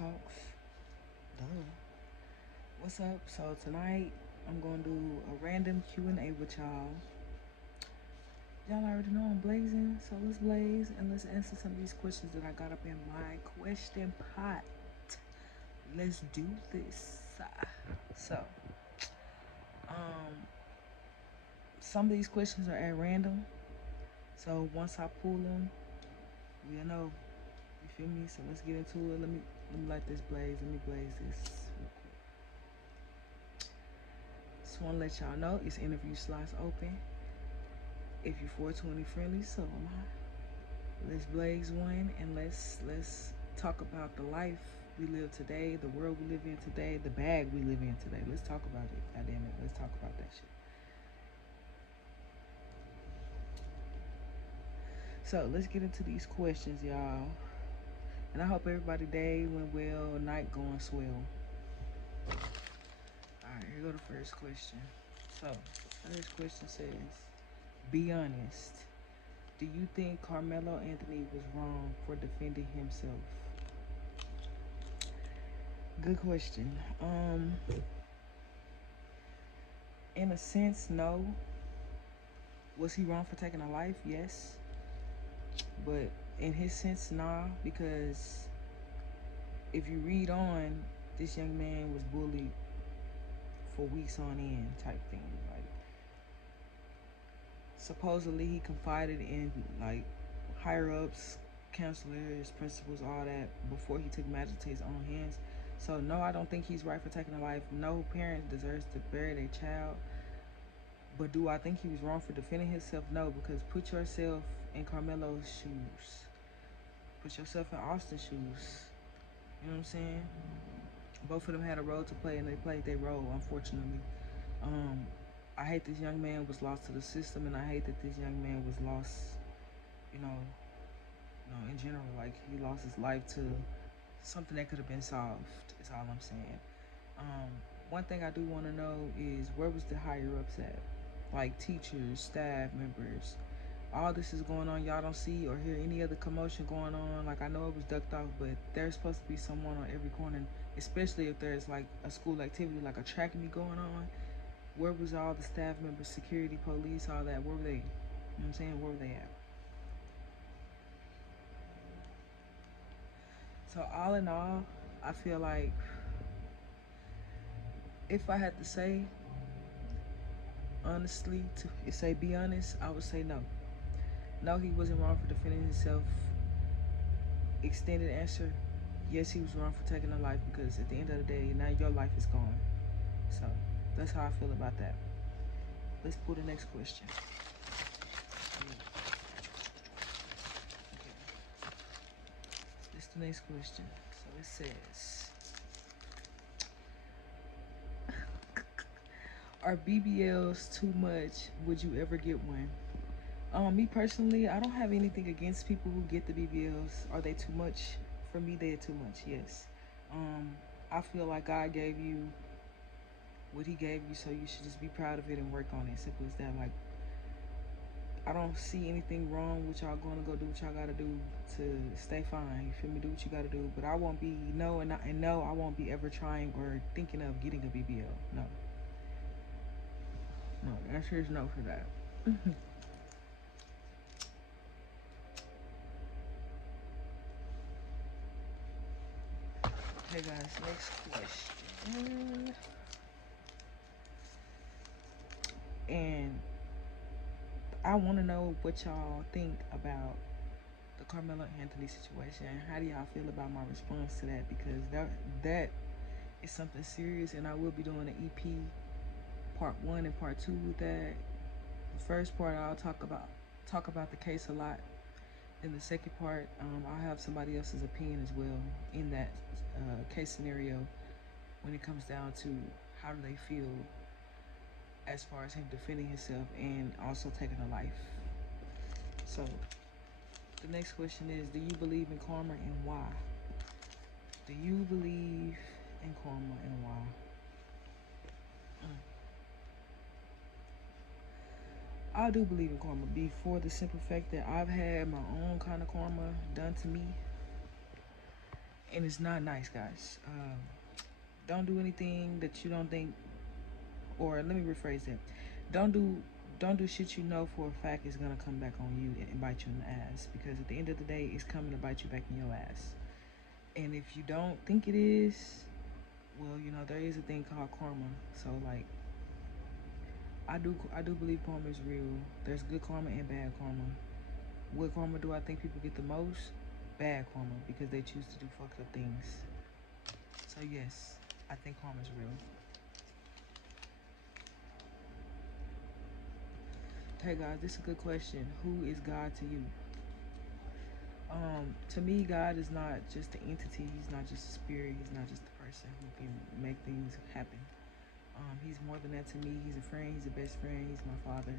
Talks. Duh. What's up? So tonight I'm gonna do a random Q&A with y'all. Y'all already know I'm blazing, so let's blaze and let's answer some of these questions that I got up in my question pot. Let's do this. So, um, some of these questions are at random. So once I pull them, we'll know. You feel me? So let's get into it. Let me let this blaze. Let me blaze this. Just want to let y'all know it's interview slots open. If you're 420 friendly, so am I. Let's blaze one and let's talk about the life we live today, the world we live in today, the bag we live in today. Let's talk about it. God damn it. Let's talk about that shit. So let's get into these questions, y'all. And I hope everybody day went well, night going swell. Alright, here go the first question. So the first question says, be honest. Do you think Carmelo Anthony was wrong for defending himself? Good question. In a sense, no. Was he wrong for taking a life? Yes. But in his sense, nah, because if you read on, this young man was bullied for weeks on end type thing. Like, supposedly he confided in like higher ups, counselors, principals, all that before he took matters to his own hands. So no, I don't think he's right for taking a life. No parent deserves to bury their child. But do I think he was wrong for defending himself? No, because put yourself in Carmelo's shoes. Put yourself in Austin's shoes. You know what I'm saying? Both of them had a role to play and they played their role, unfortunately. Um, I hate this young man was lost to the system, and I hate that this young man was lost, in general. Like, he lost his life to something that could have been solved, is all I'm saying. Um, One thing I do want to know is, where was the higher ups at? Like teachers, staff members. All this is going on. Y'all don't see or hear any other commotion going on. Like, I know it was ducked off, but there's supposed to be someone on every corner, especially if there's like a school activity, like a track meet going on. Where was all the staff members, security, police, all that? Where were they? You know what I'm saying? Where were they at? So all in all, I feel like if I had to say honestly, to say be honest, I would say no. No, he wasn't wrong for defending himself. Extended answer, yes, he was wrong for taking a life, because at the end of the day, now your life is gone. So that's how I feel about that. Let's pull the next question. This is the next question. So it says, are BBLs too much? Would you ever get one? Me personally, I don't have anything against people who get the BBLs. Are they too much? For me, they're too much, yes. Um, I feel like God gave you what he gave you, so you should just be proud of it and work on it. Simple as that. Like, I don't see anything wrong with y'all going to go do what y'all gotta do to stay fine. You feel me? Do what you gotta do. But I won't be no, I won't be ever trying or thinking of getting a BBL. No. No, the answer is no for that. Okay guys, next question. And I wanna know what y'all think about the Carmelo Anthony situation. How do y'all feel about my response to that? Because that is something serious, and I will be doing an EP part 1 and part 2 with that. The first part I'll talk about the case a lot. In the second part, I'll have somebody else's opinion as well in that case scenario, when it comes down to how do they feel as far as him defending himself and also taking a life. So the next question is, do you believe in karma and why? Do you believe in karma and why? I do believe in karma, for the simple fact that I've had my own kind of karma done to me. And it's not nice, guys. Don't do anything that you don't think, or let me rephrase that. Don't do don't do shit you know for a fact is gonna come back on you and bite you in the ass. Because at the end of the day, it's coming to bite you back in your ass. And if you don't think it is, well, there is a thing called karma. So like, I do believe karma is real. There's good karma and bad karma. What karma do I think people get the most? Bad karma, because they choose to do fucked up things. So yes, I think karma is real. Hey guys, this is a good question. Who is God to you? To me, God is not just an entity. He's not just a spirit. He's not just a person who can make things happen. He's more than that to me. He's a friend. He's a best friend. He's my father.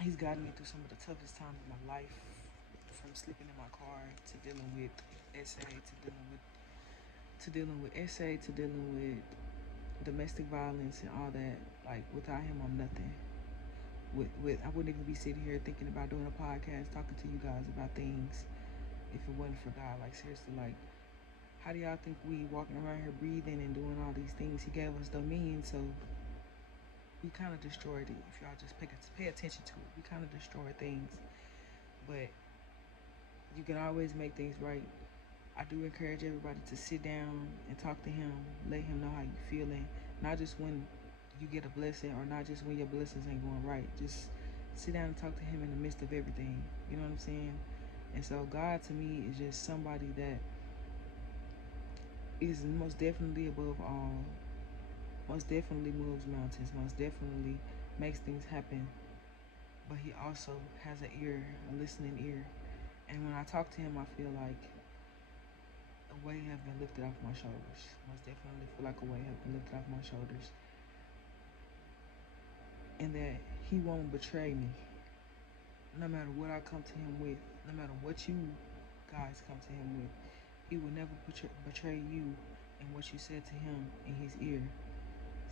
He's gotten me through some of the toughest times of my life, from sleeping in my car to dealing with SA to dealing with domestic violence and all that. Like, without him, I'm nothing. I wouldn't even be sitting here thinking about doing a podcast, talking to you guys about things if it wasn't for God. Like, seriously, like, how do y'all think we walking around here breathing and doing all these things? He gave us dominion, so we kind of destroyed it. If y'all just pay attention to it, we kind of destroyed things, but you can always make things right. I do encourage everybody to sit down and talk to him, let him know how you feeling, not just when you get a blessing, or not just when your blessings ain't going right. Just sit down and talk to him in the midst of everything. You know what I'm saying? And so God to me is just somebody that is most definitely above all, most definitely moves mountains, most definitely makes things happen. But he also has an ear, a listening ear. And when I talk to him, I feel like a weight has been lifted off my shoulders. Most definitely feel like a weight has been lifted off my shoulders. And that he won't betray me. No matter what I come to him with, no matter what you guys come to him with, he will never betray you and what you said to him in his ear.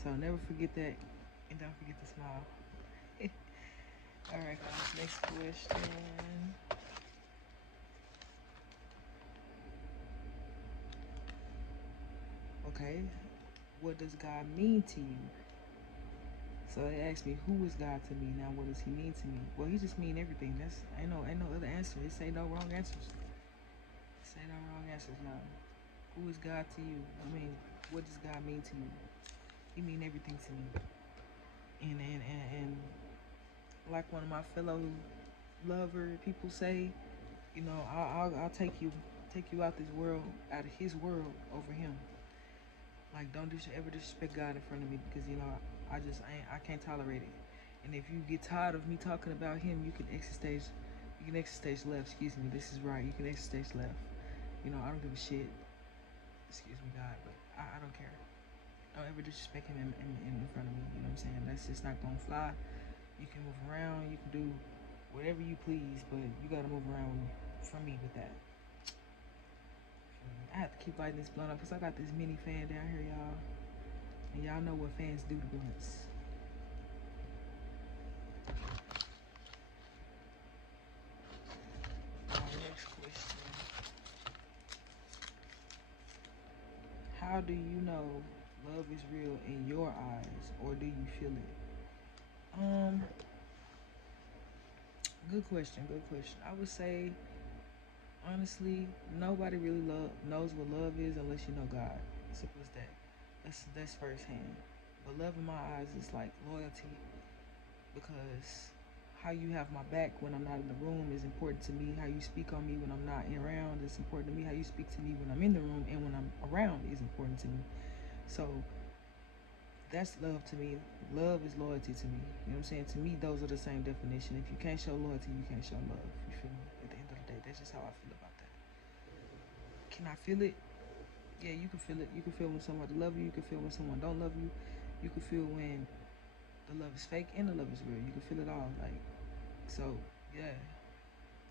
So never forget that, and don't forget to smile. All right, guys. Next question. Okay, what does God mean to you? So they asked me, who is God to me? Now, what does he mean to me? Well, he just mean everything. That's ain't no other answer. It say no wrong answers. Say no wrong answers, y'all. Who is God to you? I mean, what does God mean to you? He mean everything to me. And like one of my fellow lover people say, I'll take you out this world, out of his world over him. Like, don't ever disrespect God in front of me, because I can't tolerate it. And if you get tired of me talking about him, you can exit stage. You can exit stage left. Excuse me. This is right. You can exit stage left. I don't give a shit. Excuse me, God, but I don't care. Don't ever disrespect him in front of me. You know what I'm saying? That's just not gonna fly. You can move around. You can do whatever you please, but you gotta move around from me with that. I have to keep lighting this blunt up because I got this mini fan down here, y'all. And y'all know what fans do to blunts. Next question. How do you know love is real in your eyes, or do you feel it? Um, Good question. Good question. I would say, honestly, nobody really knows what love is unless you know God. Simple as that. That's firsthand. But love in my eyes is like loyalty, because how you have my back when I'm not in the room is important to me. How you speak on me when I'm not around is important to me. How you speak to me when I'm in the room and when I'm around is important to me. So that's love to me. Love is loyalty to me. You know what I'm saying? To me, those are the same definition. If you can't show loyalty, you can't show love. You feel me? At the end of the day, that's just how I feel about that. Can I feel it? Yeah, you can feel it. You can feel when somebody love you. You can feel when someone don't love you. You can feel when the love is fake and the love is real. You can feel it all. Like, so, yeah.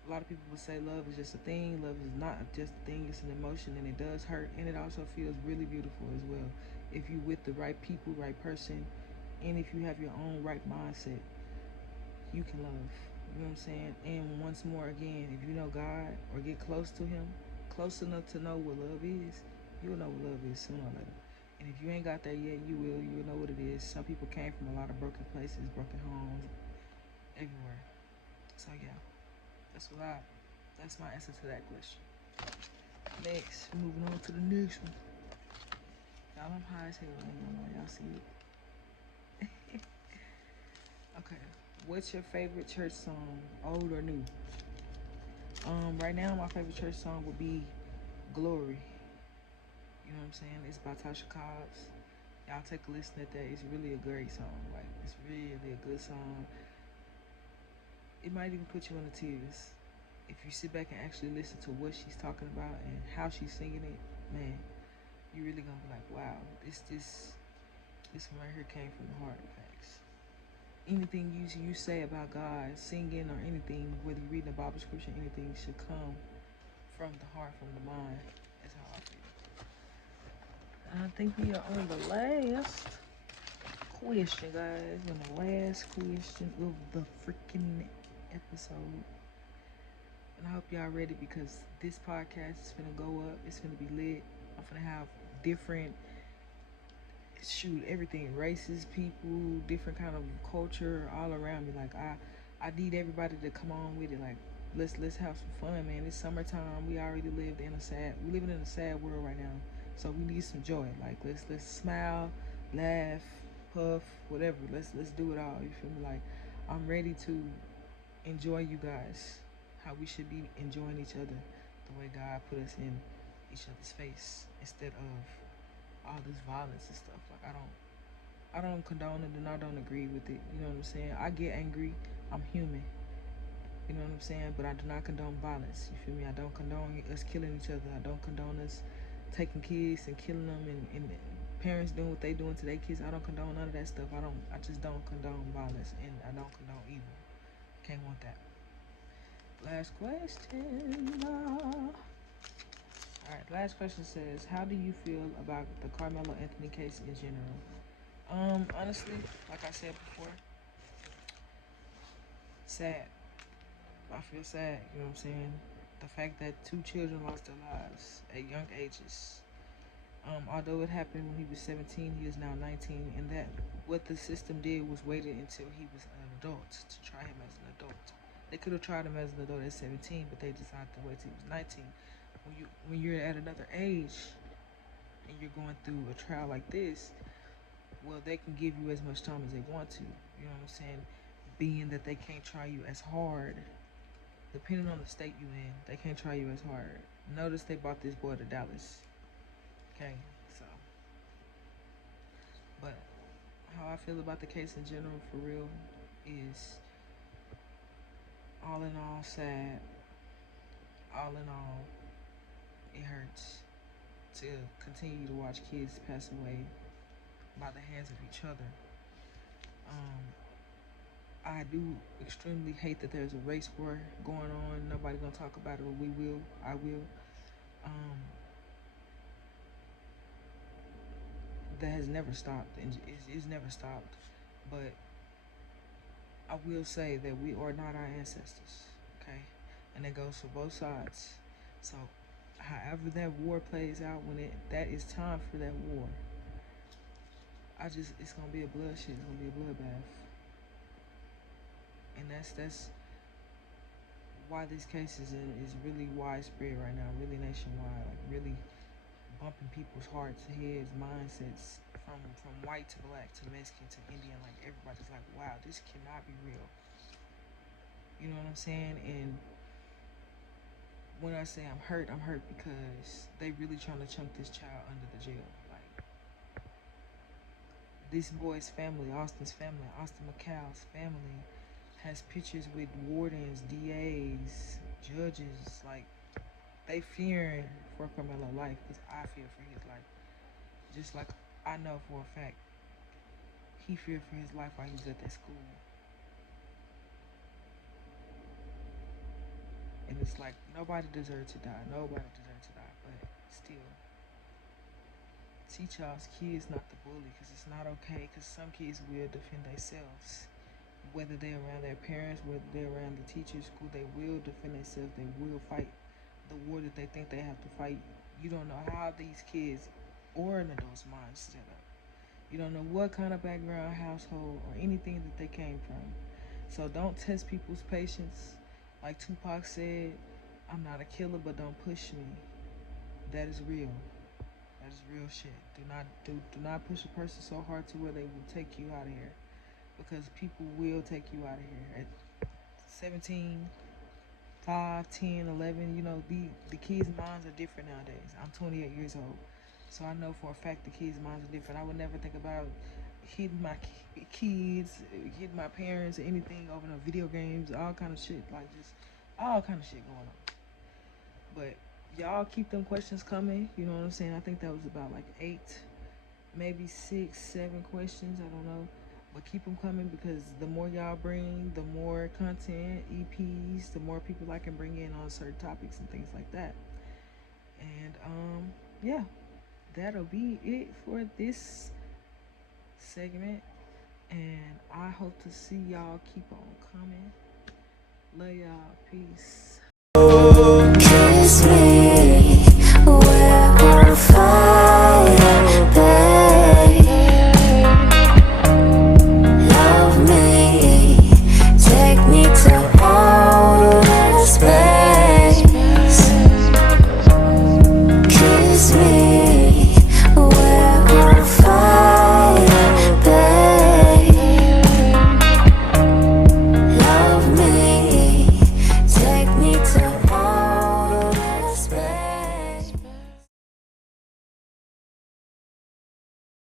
A lot of people will say love is just a thing. Love is not just a thing. It's an emotion, and it does hurt, and it also feels really beautiful as well. If you with the right people, right person, and if you have your own right mindset, you can love. You know what I'm saying? And once more again, if you know God or get close to him, close enough to know what love is, you'll know what love is sooner or later. And if you ain't got there yet, you will. You'll know what it is. Some people came from a lot of broken places, broken homes, everywhere. So yeah, that's what I. That's my answer to that question. Next, moving on to the next one. Y'all, I'm high as hell. I ain't gonna lie, y'all see it. Okay, what's your favorite church song, old or new? Right now my favorite church song would be "Glory." You know what I'm saying? It's by Tasha Cobbs. Y'all take a listen at that. It's really a great song. Like, it's really a good song. It might even put you in the tears if you sit back and actually listen to what she's talking about and how she's singing it. Man, you really gonna be like, wow, this one right here came from the heart. Facts. Anything you say about God, singing or anything, whether you're reading a Bible scripture, anything should come from the heart, from the mind. That's how I feel. I think we are on the last question, guys. On the last question of the freaking episode. And I hope y'all ready because this podcast is gonna go up. It's gonna be lit. I'm gonna have different everything, races, people, different kind of culture all around me. Like I need everybody to come on with it. Like let's have some fun, man. It's summertime. We already we living in a sad world right now. So we need some joy. Like let's smile, laugh, puff, whatever. Let's do it all. You feel me? Like I'm ready to enjoy you guys. How we should be enjoying each other, the way God put us in each other's face instead of all this violence and stuff. Like I don't condone it and I don't agree with it. You know what I'm saying? I get angry. I'm human. You know what I'm saying? But I do not condone violence. You feel me? I don't condone us killing each other. I don't condone us taking kids and killing them and parents doing what they doing to their kids. I don't condone none of that stuff. I just don't condone violence and I don't condone evil. Can't want that. Last question. Alright, last question says, how do you feel about the Carmelo Anthony case in general? Honestly, like I said before, sad. I feel sad, you know what I'm saying? The fact that 2 children lost their lives at young ages. Although it happened when he was 17, he is now 19, and that what the system did was waited until he was an adult to try him as an adult. They could have tried him as an adult at 17, but they decided to wait till he was 19. When you're at another age and you're going through a trial like this, well, they can give you as much time as they want to. You know what I'm saying? Being that they can't try you as hard, depending on the state you in, they can't try you as hard. Notice they brought this boy to Dallas. Okay, so, but how I feel about the case in general, for real, is all in all sad. All in all, it hurts to continue to watch kids pass away by the hands of each other. I do extremely hate that there's a race war going on. Nobody gonna talk about it, but we will. I will. Um, that has never stopped, and it's never stopped. But I will say that we are not our ancestors, okay? And that goes for both sides. So, however that war plays out, when that is time for that war, it's gonna be a bloodshed. It's gonna be a bloodbath, and that's why this case is really widespread right now, really nationwide, like really bumping people's hearts, heads, mindsets, from white to black to Mexican to Indian. Like everybody's like, wow, this cannot be real. You know what I'm saying? And when I say I'm hurt because they really trying to chunk this child under the jail. Like this boy's family, Austin's family, Austin McCall's family, has pictures with wardens, DAs, judges. Like they fearing for Carmelo's life because I fear for his life. Just like I know for a fact he feared for his life while he was at that school. And it's like nobody deserves to die. Nobody deserves to die. But still, teach y'all's kids not to bully because it's not okay. Because some kids will defend themselves. Whether they're around their parents, whether they're around the teachers, school, they will defend themselves. They will fight. the war that they think they have to fight. You don't know how these kids or an adult's mind is set up. You don't know what kind of background, household, or anything that they came from. So don't test people's patience. Like Tupac said, I'm not a killer, but don't push me. That is real. That is real shit. Do not push a person so hard to where they will take you out of here. Because people will take you out of here. At 17, 5, 10, 11, the kids' minds are different nowadays. I'm 28 years old. So I know for a fact the kids' minds are different. I would never think about hitting my kids, hitting my parents, or anything over the video games, all kind of shit. Like, just all kind of shit going on. But y'all keep them questions coming. You know what I'm saying? I think that was about like 8, maybe 6, 7 questions. I don't know. But keep them coming because the more y'all bring, the more content, EPs, the more people I can bring in on certain topics and things like that. And yeah, that'll be it for this segment. And I hope to see y'all keep on coming. Love y'all. Peace.